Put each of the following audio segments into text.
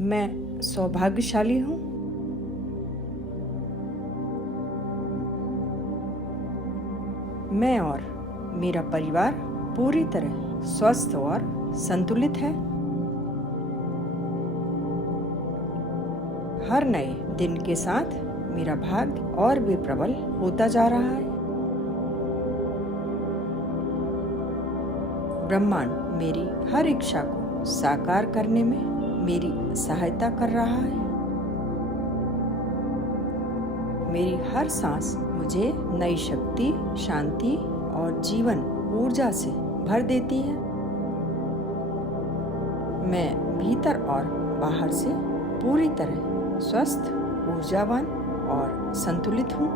मैं सौभाग्यशाली हूँ। मैं और मेरा परिवार पूरी तरह स्वस्थ और संतुलित है। हर नए दिन के साथ मेरा भाग्य और भी प्रबल होता जा रहा है। ब्रह्मांड मेरी हर इच्छा को साकार करने में मेरी सहायता कर रहा है। मेरी हर सांस मुझे नई शक्ति, शांति और जीवन ऊर्जा से भर देती है। मैं भीतर और बाहर से पूरी तरह स्वस्थ, ऊर्जावान और संतुलित हूँ।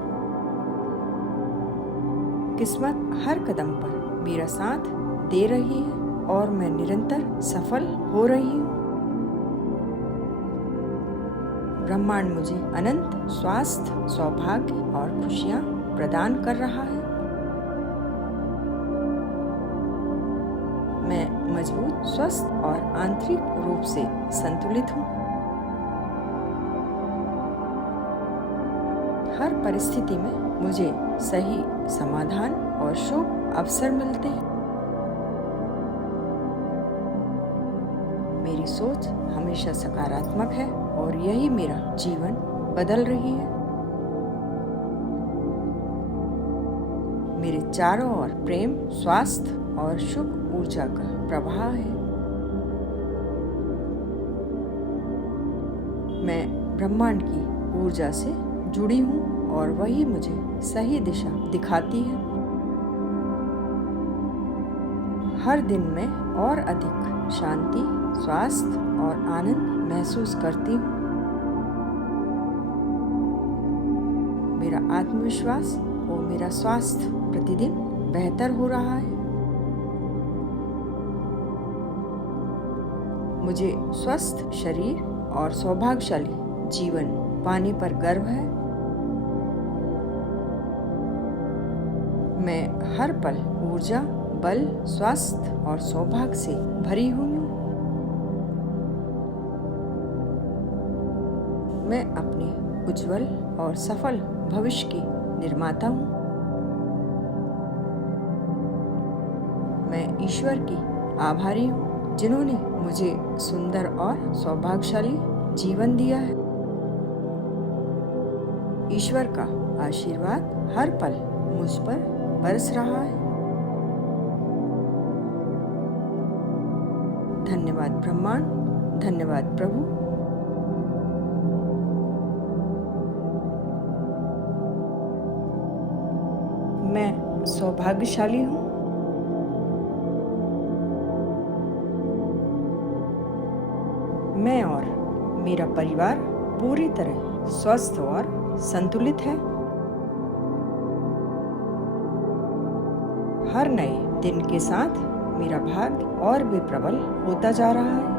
किस्मत हर कदम पर मेरा साथ दे रही है और मैं निरंतर सफल हो रही हूँ। ब्रह्मांड मुझे अनंत स्वास्थ्य, सौभाग्य और खुशियाँ प्रदान कर रहा है। मैं मजबूत, स्वस्थ और आंतरिक रूप से संतुलित हूँ। हर परिस्थिति में मुझे सही समाधान और शुभ अवसर मिलते हैं। मेरी सोच हमेशा सकारात्मक है और यही मेरा जीवन बदल रही है। मेरे चारों ओर प्रेम, स्वास्थ्य और शुभ ऊर्जा का प्रवाह है। मैं ब्रह्मांड की ऊर्जा से जुड़ी हूँ और वही मुझे सही दिशा दिखाती है। हर दिन में और अधिक शांति, स्वास्थ्य और आनंद महसूस करती हूँ। मेरा आत्मविश्वास और मेरा स्वास्थ्य प्रतिदिन बेहतर हो रहा है। मुझे स्वस्थ शरीर और सौभाग्यशाली जीवन पाने पर गर्व है। मैं हर पल ऊर्जा, बल, स्वास्थ्य और सौभाग्य से भरी हुई हूँ। मैं अपने उज्जवल और सफल भविष्य की निर्माता हूँ। मैं ईश्वर की आभारी हूँ जिन्होंने मुझे सुंदर और सौभाग्यशाली जीवन दिया है। ईश्वर का आशीर्वाद हर पल मुझ पर बरस रहा है। धन्यवाद ब्रह्मांड, धन्यवाद प्रभु। मैं सौभाग्यशाली हूँ। मैं और मेरा परिवार पूरी तरह स्वस्थ और संतुलित है। हर नए दिन के साथ मेरा भाग्य और भी प्रबल होता जा रहा है।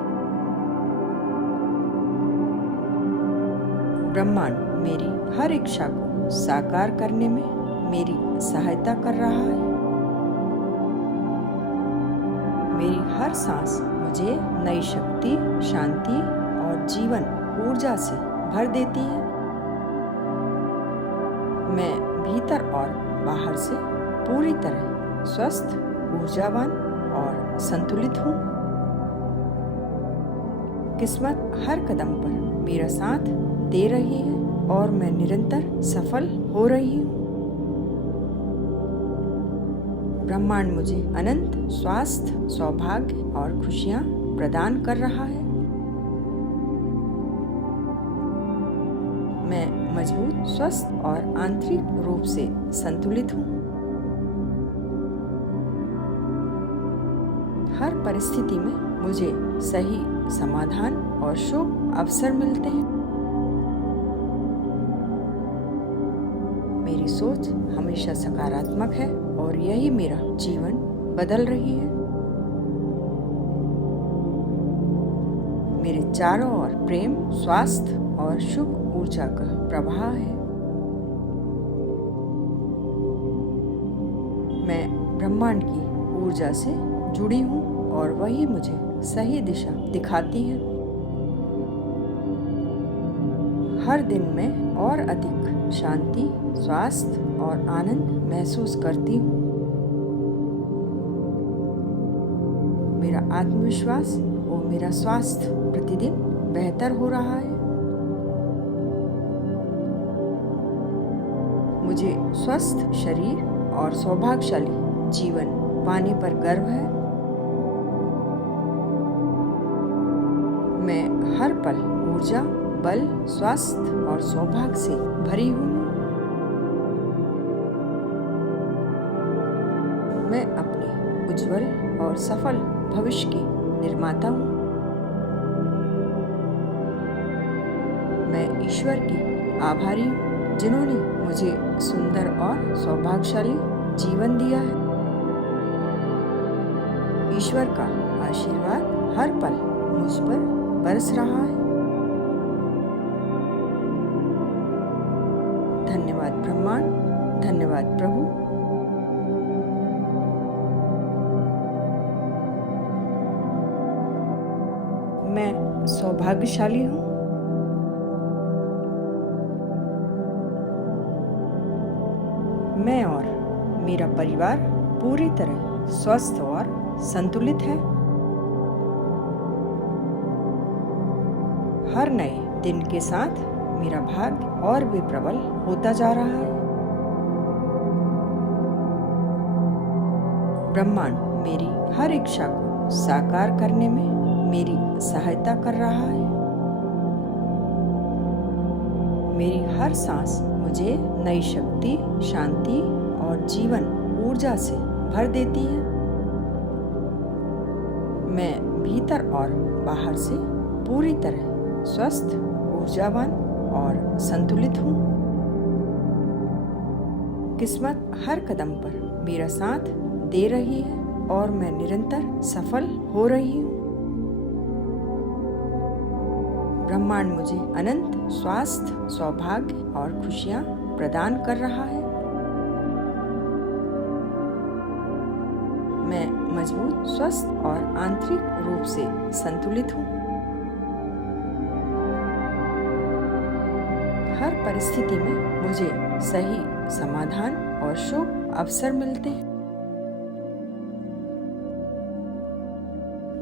ब्रह्मांड मेरी हर इच्छा को साकार करने में मेरी सहायता कर रहा है। मेरी हर सांस मुझे नई शक्ति, शांति और जीवन ऊर्जा से भर देती है। मैं भीतर और बाहर से पूरी तरह स्वस्थ, ऊर्जावान और संतुलित हूँ। किस्मत हर कदम पर मेरा साथ दे रही है और मैं निरंतर सफल हो रही हूँ। ब्रह्मांड मुझे अनंत स्वास्थ्य, सौभाग्य और खुशियाँ प्रदान कर रहा है। मैं मजबूत, स्वस्थ और आंतरिक रूप से संतुलित हूँ। हर परिस्थिति में मुझे सही समाधान और शुभ अवसर मिलते हैं। मेरी सोच हमेशा सकारात्मक है और यही मेरा जीवन बदल रही है। मेरे चारों ओर प्रेम, स्वास्थ्य और शुभ ऊर्जा का प्रवाह है। मैं ब्रह्मांड की ऊर्जा से जुड़ी हूँ और वही मुझे सही दिशा दिखाती है। हर दिन में और अधिक शांति, स्वास्थ्य और आनंद महसूस करती हूँ। मेरा आत्मविश्वास और मेरा स्वास्थ्य प्रतिदिन बेहतर हो रहा है। मुझे स्वस्थ शरीर और सौभाग्यशाली जीवन पाने पर गर्व है। मैं हर पल ऊर्जा, बल, स्वास्थ्य और सौभाग्य से भरी हूँ। मैं अपने उज्जवल और सफल भविष्य की निर्माता हूँ। मैं ईश्वर की आभारी हूँ जिन्होंने मुझे सुंदर और सौभाग्यशाली जीवन दिया है। ईश्वर का आशीर्वाद हर पल मुझ पर बरस रहा है। धन्यवाद ब्रह्मांड, धन्यवाद प्रभु। मैं सौभाग्यशाली हूँ। मैं और मेरा परिवार पूरी तरह स्वस्थ और संतुलित है। हर नए दिन के साथ मेरा भाग्य और भी प्रबल होता जा रहा है। ब्रह्मांड मेरी हर इच्छा को साकार करने में मेरी सहायता कर रहा है। मेरी हर सांस मुझे नई शक्ति, शांति और जीवन ऊर्जा से भर देती है। मैं भीतर और बाहर से पूरी तरह स्वस्थ, ऊर्जावान और संतुलित हूँ। किस्मत हर कदम पर मेरा साथ दे रही है और मैं निरंतर सफल हो रही हूँ। ब्रह्मांड मुझे अनंत स्वास्थ्य, सौभाग्य और खुशियाँ प्रदान कर रहा है। मैं मजबूत, स्वस्थ और आंतरिक रूप से संतुलित हूँ। हर परिस्थिति में मुझे सही समाधान और शुभ अवसर मिलते हैं।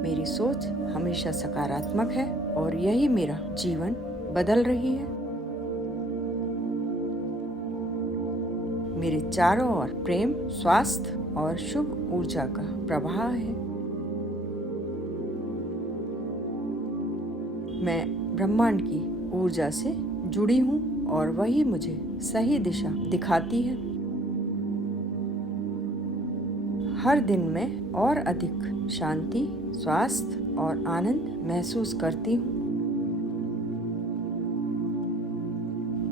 मेरी सोच हमेशा सकारात्मक है और यही मेरा जीवन बदल रही है। मेरे चारों ओर प्रेम, स्वास्थ्य और शुभ ऊर्जा का प्रवाह है। मैं ब्रह्मांड की ऊर्जा से जुड़ी हूँ और वही मुझे सही दिशा दिखाती है। हर दिन में और अधिक शांति, स्वास्थ्य और आनंद महसूस करती हूँ।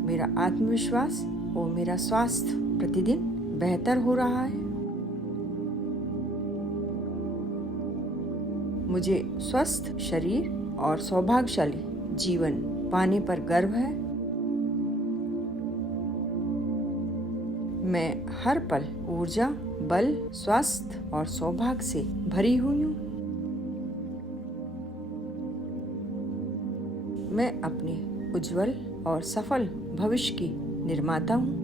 मेरा आत्मविश्वास और मेरा स्वास्थ्य प्रतिदिन बेहतर हो रहा है। मुझे स्वस्थ शरीर और सौभाग्यशाली जीवन पाने पर गर्व है। मैं हर पल ऊर्जा, बल, स्वास्थ्य और सौभाग्य से भरी हुई हूँ। मैं अपने उज्जवल और सफल भविष्य की निर्माता हूँ।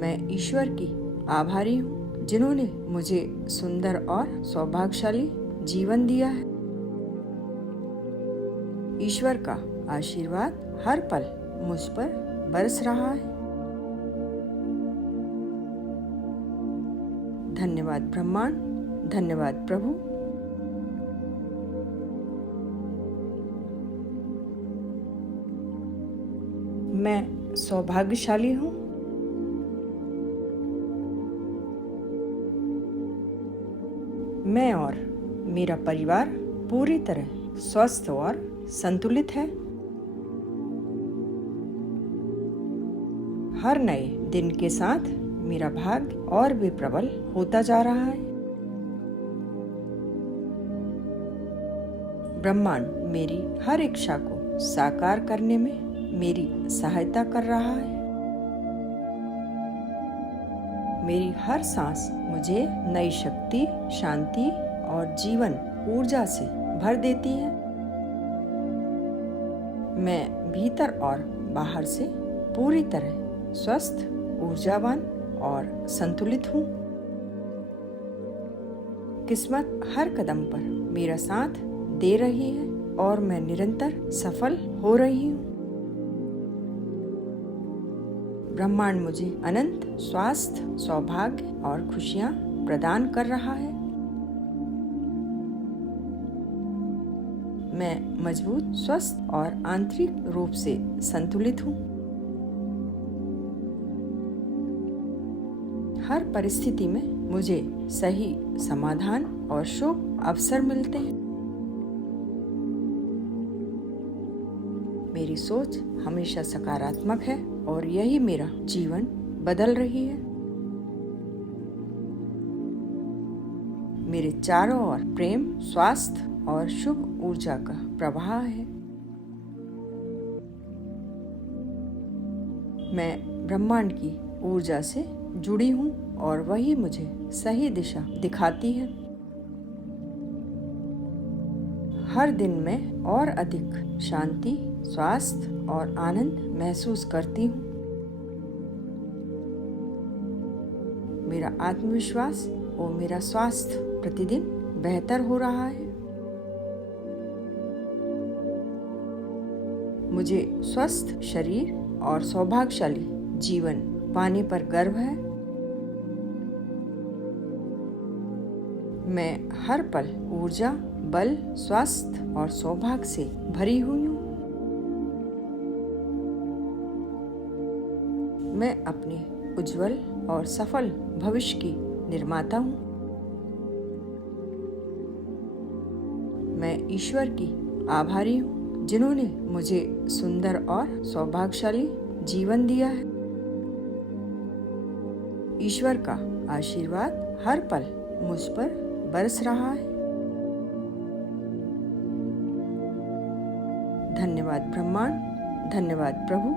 मैं ईश्वर की आभारी हूँ जिन्होंने मुझे सुंदर और सौभाग्यशाली जीवन दिया है। ईश्वर का आशीर्वाद हर पल मुझ पर बरस रहा है। धन्यवाद ब्रह्मांड, धन्यवाद प्रभु। मैं सौभाग्यशाली हूँ। मैं और मेरा परिवार पूरी तरह स्वस्थ और संतुलित है। हर नए दिन के साथ मेरा भाग्य और भी प्रबल होता जा रहा है। ब्रह्मांड मेरी हर इच्छा को साकार करने में मेरी सहायता कर रहा है। मेरी हर सांस मुझे नई शक्ति, शांति और जीवन ऊर्जा से भर देती है। मैं भीतर और बाहर से पूरी तरह स्वस्थ, ऊर्जावान और संतुलित हूँ। किस्मत हर कदम पर मेरा साथ दे रही है और मैं निरंतर सफल हो रही हूँ। ब्रह्मांड मुझे अनंत स्वास्थ्य, सौभाग्य और खुशियाँ प्रदान कर रहा है। मैं मजबूत, स्वस्थ और आंतरिक रूप से संतुलित हूँ। हर परिस्थिति में मुझे सही समाधान और शुभ अवसर मिलते हैं। मेरी सोच हमेशा सकारात्मक है और यही मेरा जीवन बदल रही है। मेरे चारों ओर प्रेम, स्वास्थ्य और शुभ ऊर्जा का प्रवाह है। मैं ब्रह्मांड की ऊर्जा से जुड़ी हूँ और वही मुझे सही दिशा दिखाती है। हर दिन मैं और अधिक शांति, स्वास्थ्य और आनंद महसूस करती हूँ। मेरा आत्मविश्वास और मेरा स्वास्थ्य प्रतिदिन बेहतर हो रहा है। मुझे स्वस्थ शरीर और सौभाग्यशाली जीवन पाने पर गर्व है। मैं हर पल ऊर्जा, बल, स्वास्थ्य और सौभाग्य से भरी हुई हूँ। मैं अपने उज्जवल और सफल भविष्य की निर्माता हूँ। मैं ईश्वर की आभारी हूँ जिन्होंने मुझे सुंदर और सौभाग्यशाली जीवन दिया है। ईश्वर का आशीर्वाद हर पल मुझ पर बरस रहा है। धन्यवाद ब्रह्मांड, धन्यवाद प्रभु।